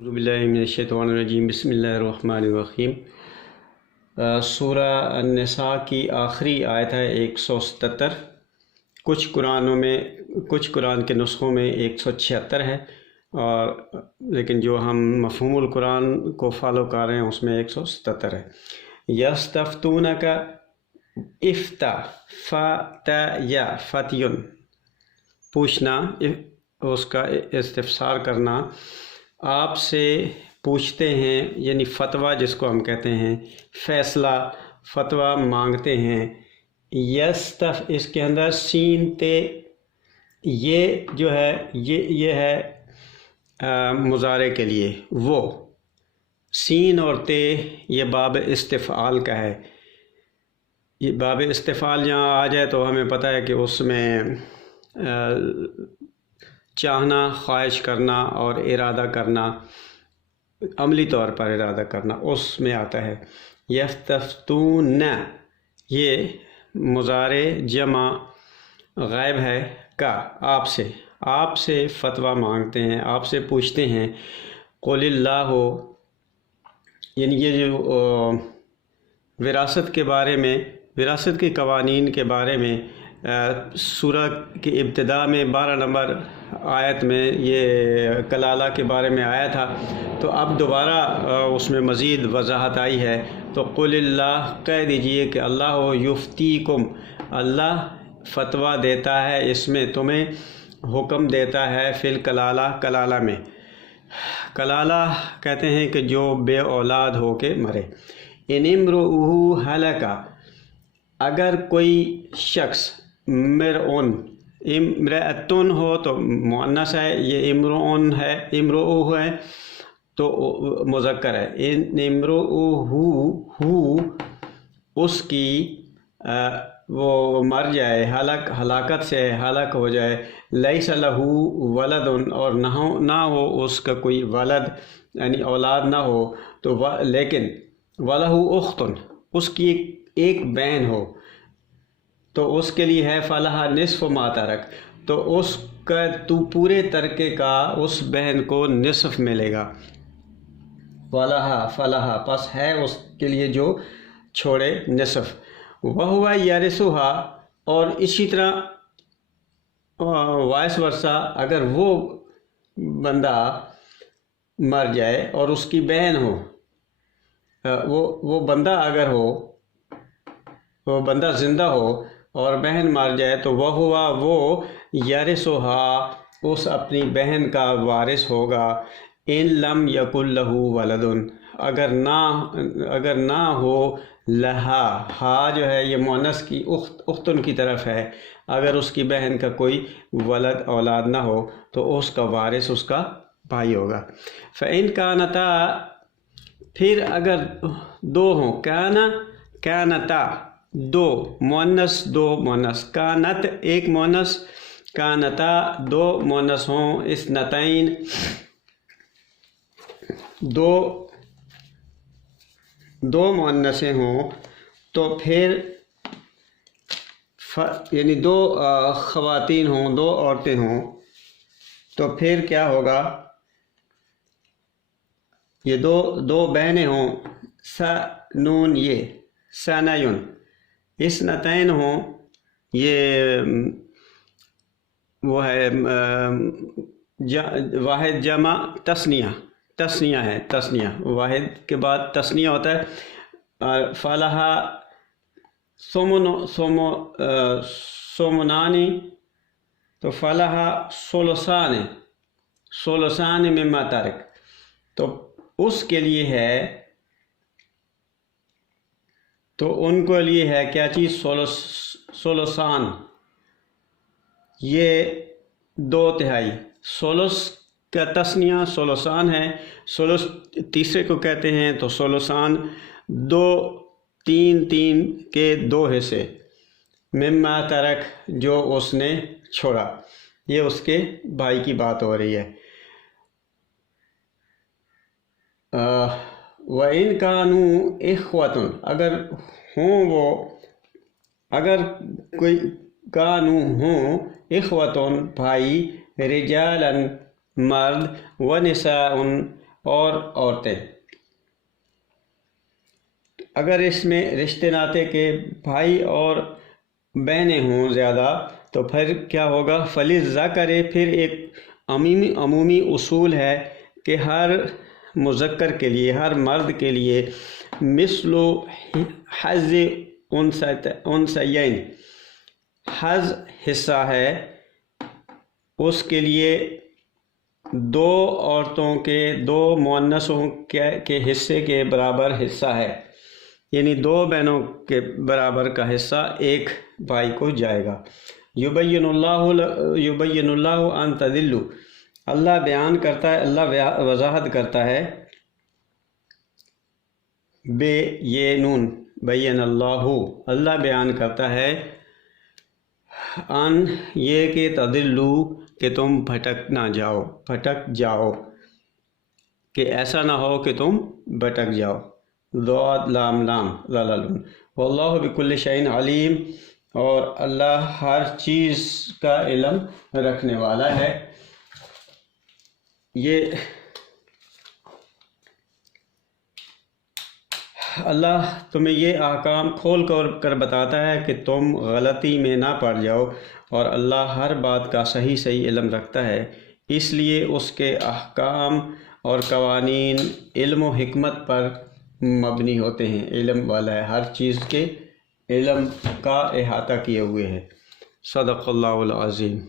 اعوذ باللہ من الشیطان الرجیم بسم اللہ الرحمن الرحیم۔ سورہ النساء کی آخری آیت ہے 177۔ کچھ قرآن کے نسخوں میں 176 ہے، اور لیکن جو ہم مفہوم القرآن کو فالو کر رہے ہیں اس میں 177 ہے۔ یستفتونک افتا فتیا فتیون، پوچھنا، اس کا استفسار کرنا، آپ سے پوچھتے ہیں، یعنی فتویٰ جس کو ہم کہتے ہیں، فیصلہ، فتویٰ مانگتے ہیں۔ اس کے اندر سین تے، یہ جو ہے یہ ہے مضارع کے لیے، وہ سین اور تے یہ باب استفعال کا ہے۔ یہ باب استفعال جہاں آ جائے تو ہمیں پتہ ہے کہ اس میں چاہنا، خواہش کرنا اور ارادہ کرنا، عملی طور پر ارادہ کرنا اس میں آتا ہے۔ یفتفتون، یہ مضارع جمع غائب ہے کا، آپ سے فتویٰ مانگتے ہیں، آپ سے پوچھتے ہیں۔ قل اللہ، یعنی یہ جو وراثت کے بارے میں، وراثت کے قوانین کے بارے میں سورہ کی ابتدا میں 12 نمبر آیت میں یہ کلالہ کے بارے میں آیا تھا، تو اب دوبارہ اس میں مزید وضاحت آئی ہے۔ تو قل اللہ، کہہ دیجئے کہ اللہ یفتیکم، اللہ فتویٰ دیتا ہے اس میں، تمہیں حکم دیتا ہے، فی الکلالہ، کلالہ میں۔ کلالہ کہتے ہیں کہ جو بے اولاد ہو کے مرے۔ ان امرؤہ ہلکا، اگر کوئی شخص، مرعن، امرأتن ہو تو مؤنث ہے، یہ امرؤن ہے، امرؤہ ہے تو مذکر ہے۔ ان امرؤہ، اس کی وہ مر جائے، ہلاکت سے ہلاک ہو جائے، لیس لہ ولد، اور نہ ہو اس کا کوئی ولد، یعنی اولاد نہ ہو، تو لیکن ولہ اخت، اس کی ایک بہن ہو، تو اس کے لیے ہے فلہا نصف ما ترک، تو اس کا پورے ترکے کا اس بہن کو نصف ملے گا۔ فلہا، پس ہے اس کے لیے جو چھوڑے نصف۔ وہو یرثھا، اور اسی طرح وائس ورثہ، اگر وہ بندہ مر جائے اور اس کی بہن ہو، وہ بندہ اگر ہو، وہ بندہ زندہ ہو اور بہن مر جائے تو وہ یرثھا، اس اپنی بہن کا وارث ہوگا۔ ان لم یکن لہ ولد، اگر نہ ہو لہا، ہا جو ہے یہ مؤنث کی اختن کی طرف ہے، اگر اس کی بہن کا کوئی ولد اولاد نہ ہو تو اس کا وارث اس کا بھائی ہوگا۔ فَإِن كَانَتَا، پھر اگر دو ہوں، کانتا، دو مؤنث، کانت ایک مؤنث، کانتا دو مؤنث ہوں، اثنتین دو مؤنثیں ہوں، تو پھر یعنی دو خواتین ہوں، دو عورتیں ہوں، تو پھر کیا ہوگا؟ یہ دو بہنیں ہوں، نون یہ ثنیون، اثنتین ہوں، یہ وہ ہے واحد جمع تثنیہ ہے، تثنیہ واحد کے بعد تثنیہ ہوتا ہے۔ اور فلہا سومنانی، تو فلہا ثلثان مما ترک، تو اس کے لیے ہے، تو ان کو لیے ہے کیا چیز؟ ثلثان، یہ 2/3، ثلث کا تثنیہ ثلثان ہے، ثلث تیسرے کو کہتے ہیں، تو ثلثان تین کے 2 حصے، مما ترک، جو اس نے چھوڑا، یہ اس کے بھائی کی بات ہو رہی ہے۔ وَإِن كَانُوا إِخْوَةً، اگر کوئی کانو ہوں، اخوتن بھائی، رجالاً مرد، ونساء اور عورتیں۔ اگر اس میں رشتے ناتے کے بھائی اور بہنیں ہوں زیادہ تو پھر کیا ہوگا؟ فَلِلذَّكَرِ، پھر ایک عمومی اصول ہے کہ ہر مذکر کے لیے، ہر مرد کے لیے مثل حظ انثیین، حظ حصہ ہے، اس کے لیے دو عورتوں کے، دو مؤنثوں کے حصے کے برابر حصہ ہے، یعنی دو بہنوں کے برابر کا حصہ ایک بھائی کو جائے گا۔ یبین اللہ ان تضلوا، اللہ بیان کرتا ہے، اللہ وضاحت کرتا ہے، بے یہ نون بین اللہ بیان کرتا ہے، ان یہ کہ تضلوا کہ تم بھٹک جاؤ، کہ ایسا نہ ہو کہ تم بھٹک جاؤ۔ ضاد لام لام واللہ بکل شیء علیم، اور اللہ ہر چیز کا علم رکھنے والا ہے۔ یہ اللہ تمہیں یہ احکام کھول کر بتاتا ہے کہ تم غلطی میں نہ پڑ جاؤ، اور اللہ ہر بات کا صحیح علم رکھتا ہے، اس لیے اس کے احکام اور قوانین علم و حکمت پر مبنی ہوتے ہیں۔ علم والا ہے، ہر چیز کے علم کا احاطہ کیے ہوئے ہے۔ صدق اللہ العظیم۔